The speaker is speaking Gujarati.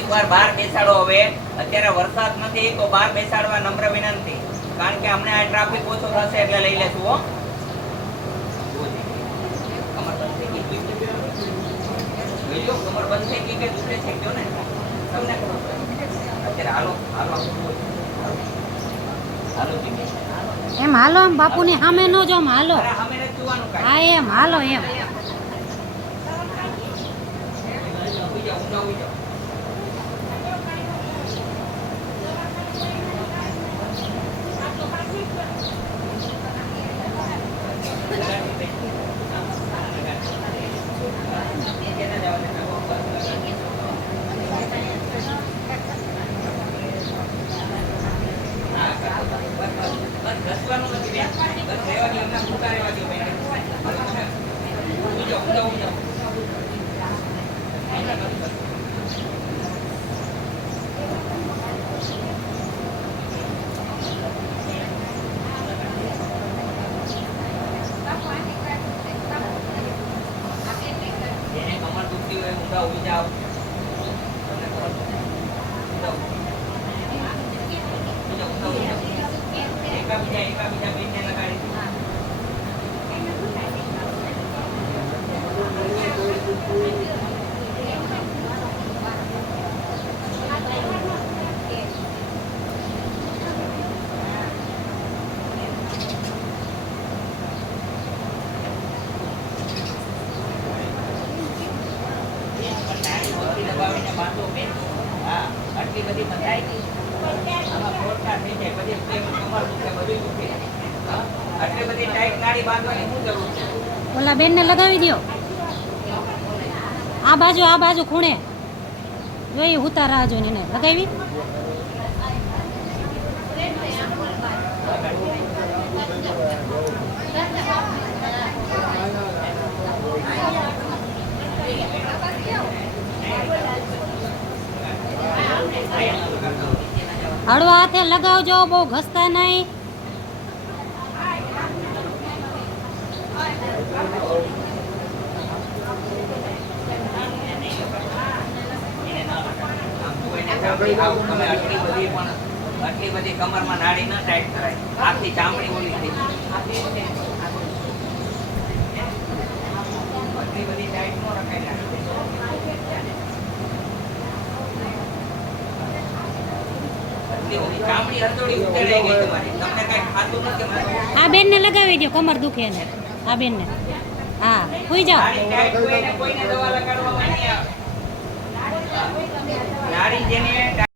થોડીક વાર બહાર બેસાડો. હવે અત્યારે વરસાદ નથી તો બહાર બેસાડવા નમ્ર વિનંતી, કારણ કે અમને આ ટ્રાફિક ઓછો થશે એટલે લઈ લેશું. હો કમર બંધ થઈ ગઈ, જોઈજો કમર બંધ થઈ ગઈ કે દુખે છે કયો ને તમને ખબર પડે. અત્યારે હાલો હાલો હાલો એમ હાલો, એમ બાપુની સામે ન જો, હાલો. સામે નથી જોવાનું કાંઈ. હા એમ હાલો એમ. ઉઈ જાઓ, ઊંધા ઉઈ જાઓ. ઘસવાનું નથી બેન, બસ રહેવા દો, એમને ઊભા રહેવા દો બેન. ઉઈ જાઓ, ઊંધા ઉઈ જાઓ. જેને કમર દુખતી હોય ઊંધા ઉઈ જાઓ. તમને ખબર છે. ઊંધા ઉઈ જાઓ. એકાબીજા બેનને લગાડી. દબાવીને બાંધો બેન. હા, આટલી બધી મજાઈ ગઈ. આમાં ફોડતા થઈ જાય, પછી કમર દુખે, બધું દુખે. હા, આટલી બધી ટાઈટ નાડી બાંધવાની શું જરૂર છે? ઓલા બેનને લગાવી દો. આ બાજુ ખૂણે જોઈ ઉતારા જો ને લગાવી. હળવા હાથે લગાવજો, બહુ ઘસતા નહીં. આટલી બધી કમરમાં નાડી ના ટાઈટ કરાય, આખી ચામડી ઓલી થઈ આટલી બધી ટાઈટ નો રખાય. ચામડી હરદોડી ઉતરાઈ ગઈ તમારી, તમને કઈ ખાતું નથી. આ બેનને લગાવી દો, કમર દુખે ને. આ બેનને હા સુઈ જાઓ. કોઈને દવા લગાડવામાં નહીં આવે.